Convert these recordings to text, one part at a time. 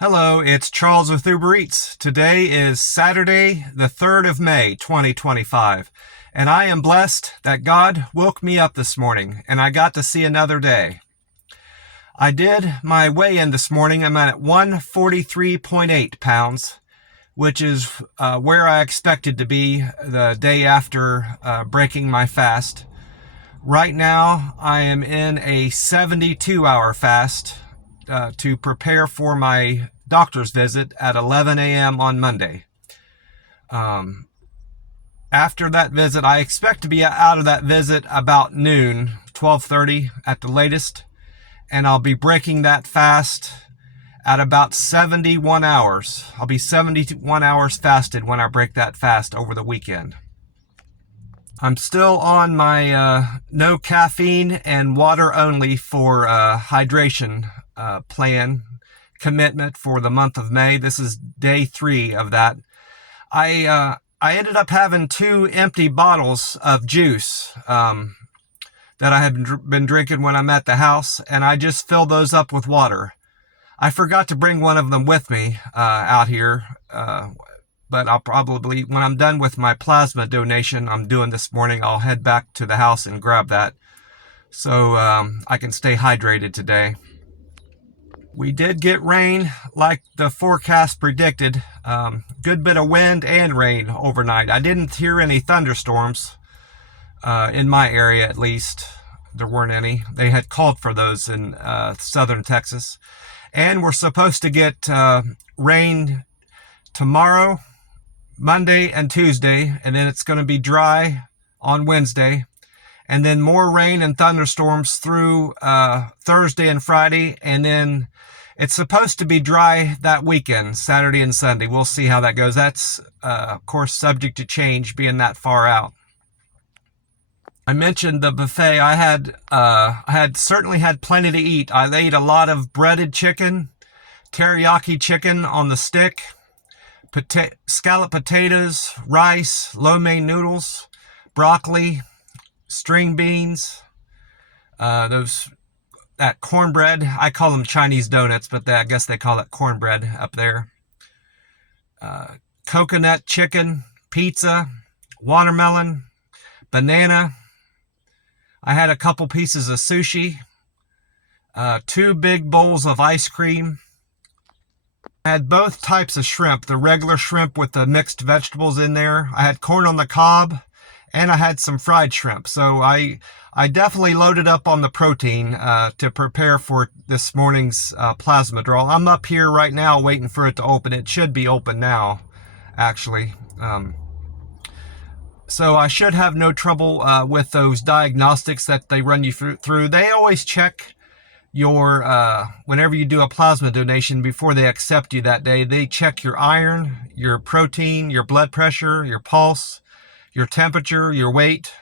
Hello, it's Charles with Uber Eats. Today is Saturday, the 3rd of May, 2025, and I am blessed that God woke me up this morning and I got to see another day. I did my weigh-in this morning. I'm at 143.8 pounds, which is where I expected to be the day after breaking my fast. Right now, I am in a 72-hour fast to prepare for my doctor's visit at 11 a.m. on Monday. After that visit, I expect to be out of that visit about noon, 12:30 at the latest, and I'll be breaking that fast at about 71 hours. I'll be 71 hours fasted when I break that fast over the weekend. I'm still on my no caffeine and water only for hydration plan commitment for the month of May. This is day 3 of that. I ended up having 2 empty bottles of juice that I had been drinking when I'm at the house, and I just filled those up with water. I forgot to bring one of them with me out here, but I'll probably, when I'm done with my plasma donation I'm doing this morning, I'll head back to the house and grab that so I can stay hydrated today. We did get rain like the forecast predicted. Good bit of wind and rain overnight. I didn't hear any thunderstorms in my area, at least. There weren't any. They had called for those in southern Texas. And we're supposed to get rain tomorrow, Monday, and Tuesday. And then it's going to be dry on Wednesday. And then more rain and thunderstorms through Thursday and Friday. And then it's supposed to be dry that weekend, Saturday and Sunday. We'll see how that goes. That's, of course, subject to change being that far out. I mentioned the buffet. I had certainly had plenty to eat. I ate a lot of breaded chicken, teriyaki chicken on the stick, scalloped potatoes, rice, lo mein noodles, broccoli, string beans, that cornbread. I call them Chinese donuts, but I guess they call it cornbread up there. Coconut chicken, pizza, watermelon, banana. I had a couple pieces of sushi, 2 big bowls of ice cream. I had both types of shrimp, the regular shrimp with the mixed vegetables in there. I had corn on the cob, and I had some fried shrimp. So I definitely loaded up on the protein to prepare for this morning's plasma draw. I'm up here right now waiting for it to open. It should be open now, actually. So I should have no trouble with those diagnostics that they run you through. They always check your, whenever you do a plasma donation, before they accept you that day, they check your iron, your protein, your blood pressure, your pulse, your temperature, your weight,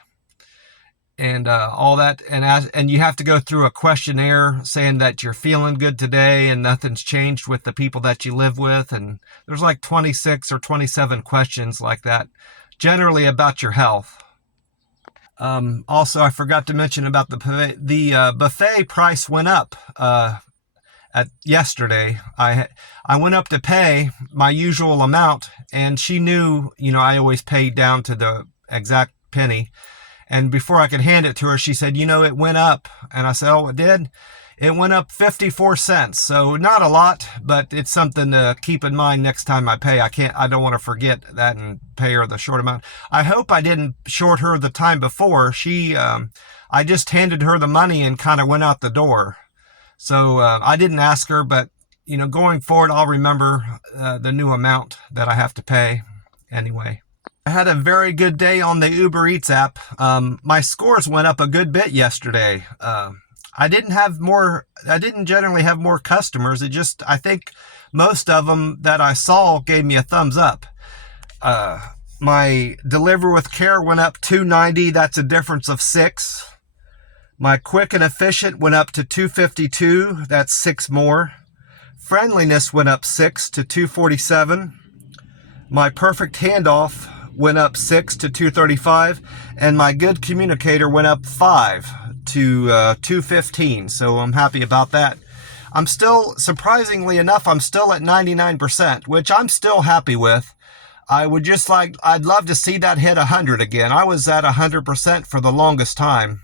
and all that. And you have to go through a questionnaire saying that you're feeling good today and nothing's changed with the people that you live with. And there's like 26 or 27 questions like that, generally about your health. Also, I forgot to mention about the buffet price went up at yesterday. I went up to pay my usual amount, and she knew, I always pay down to the exact penny. And before I could hand it to her, she said, it went up. And I said, oh, it did? It went up 54 cents. So not a lot, but it's something to keep in mind next time I pay. I don't want to forget that and pay her the short amount. I hope I didn't short her the time before. I just handed her the money and kind of went out the door. So I didn't ask her, but going forward, I'll remember the new amount that I have to pay anyway. I had a very good day on the Uber Eats app. My scores went up a good bit yesterday. I didn't generally have more customers. I think most of them that I saw gave me a thumbs up. My deliver with care went up 290. That's a difference of 6. My quick and efficient went up to 252. That's 6 more. Friendliness went up 6 to 247. My perfect handoff went up 6 to 235. And my good communicator went up 5 to 215. So I'm happy about that. I'm still, surprisingly enough, I'm still at 99%, which I'm still happy with. I'd love to see that hit 100 again. I was at 100% for the longest time.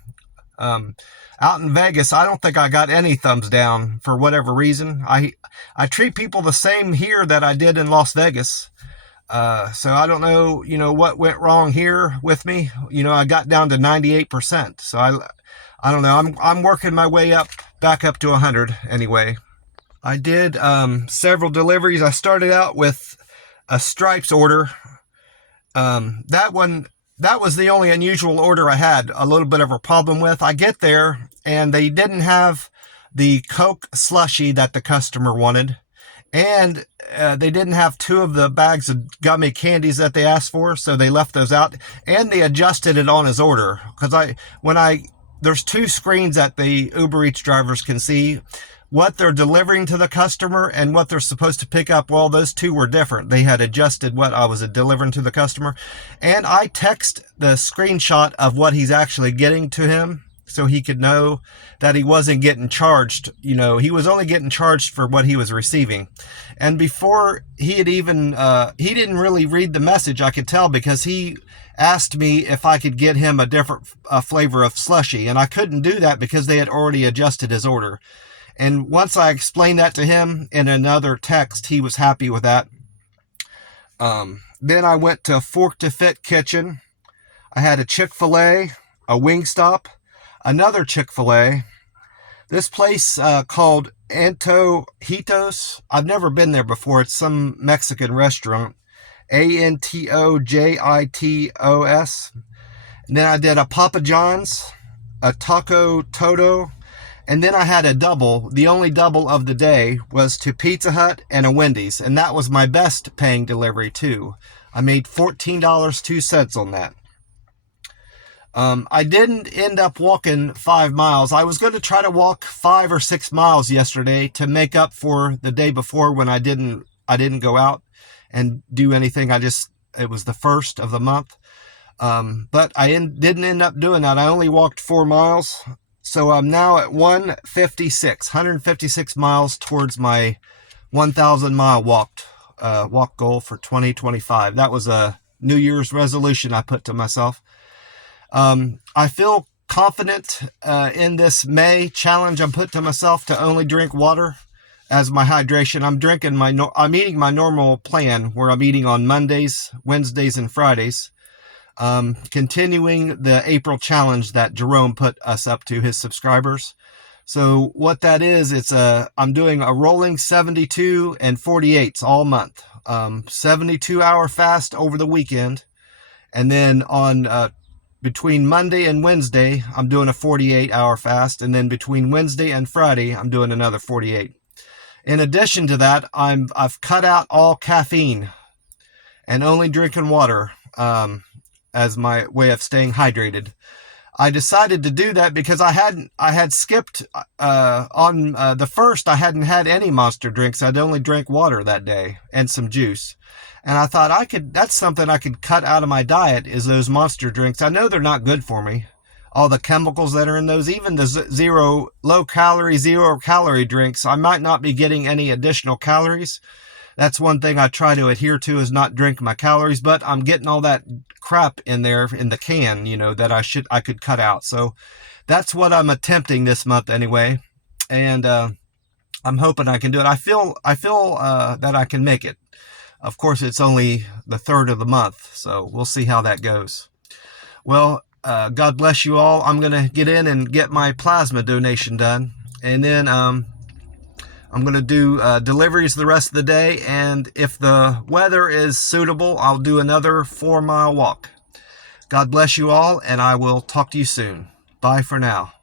Um, Out in Vegas, I don't think I got any thumbs down for whatever reason. I treat people the same here that I did in Las Vegas. So I don't know, what went wrong here with me. I got down to 98%. So I don't know. I'm working my way back up to 100 anyway. I did several deliveries. I started out with a Stripes order. That was the only unusual order I had a little bit of a problem with. I get there and they didn't have the Coke slushy that the customer wanted. And they didn't have 2 of the bags of gummy candies that they asked for, so they left those out. And they adjusted it on his order. Because there's 2 screens that the Uber Eats drivers can see. What they're delivering to the customer and what they're supposed to pick up, well, those 2 were different. They had adjusted what I was delivering to the customer. And I text the screenshot of what he's actually getting to him so he could know that he wasn't getting charged. He was only getting charged for what he was receiving. And before he had even, he didn't really read the message, I could tell, because he asked me if I could get him a different flavor of slushy. And I couldn't do that because they had already adjusted his order. And once I explained that to him in another text, he was happy with that. Then I went to Fork to Fit Kitchen. I had a Chick-fil-A, a Wingstop, another Chick-fil-A. This place called Antojitos. I've never been there before. It's some Mexican restaurant. Antojitos. And then I did a Papa John's, a Taco Todo. And then I had a double. The only double of the day was to Pizza Hut and a Wendy's. And that was my best paying delivery too. I made $14.02 on that. I didn't end up walking 5 miles. I was going to try to walk 5 or 6 miles yesterday to make up for the day before when I didn't go out and do anything. It was the first of the month. But I didn't end up doing that. I only walked 4 miles. So I'm now at 156 miles towards my 1,000 mile walk goal for 2025. That was a New Year's resolution I put to myself. I feel confident in this May challenge I'm put to myself to only drink water as my hydration. I'm eating my normal plan where I'm eating on Mondays, Wednesdays, and Fridays. Continuing the April challenge that Jerome put us up to, his subscribers. So what that is, I'm doing a rolling 72 and 48s all month. 72-hour fast over the weekend. And then on between Monday and Wednesday, I'm doing a 48-hour fast. And then between Wednesday and Friday, I'm doing another 48. In addition to that, I've cut out all caffeine and only drinking water. As my way of staying hydrated. I decided to do that because I had skipped on the first. I hadn't had any Monster drinks. I'd only drank water that day and some juice. And I thought that's something I could cut out of my diet, is those Monster drinks. I know they're not good for me. All the chemicals that are in those, even the low calorie drinks, I might not be getting any additional calories. That's one thing I try to adhere to, is not drink my calories, but I'm getting all that crap in there in the can, that I could cut out. So that's what I'm attempting this month anyway. And I'm hoping I can do it. I feel that I can make it. Of course, it's only the 3rd of the month, so we'll see how that goes. Well, God bless you all. I'm going to get in and get my plasma donation done. And then I'm going to do deliveries the rest of the day, and if the weather is suitable, I'll do another 4-mile walk. God bless you all, and I will talk to you soon. Bye for now.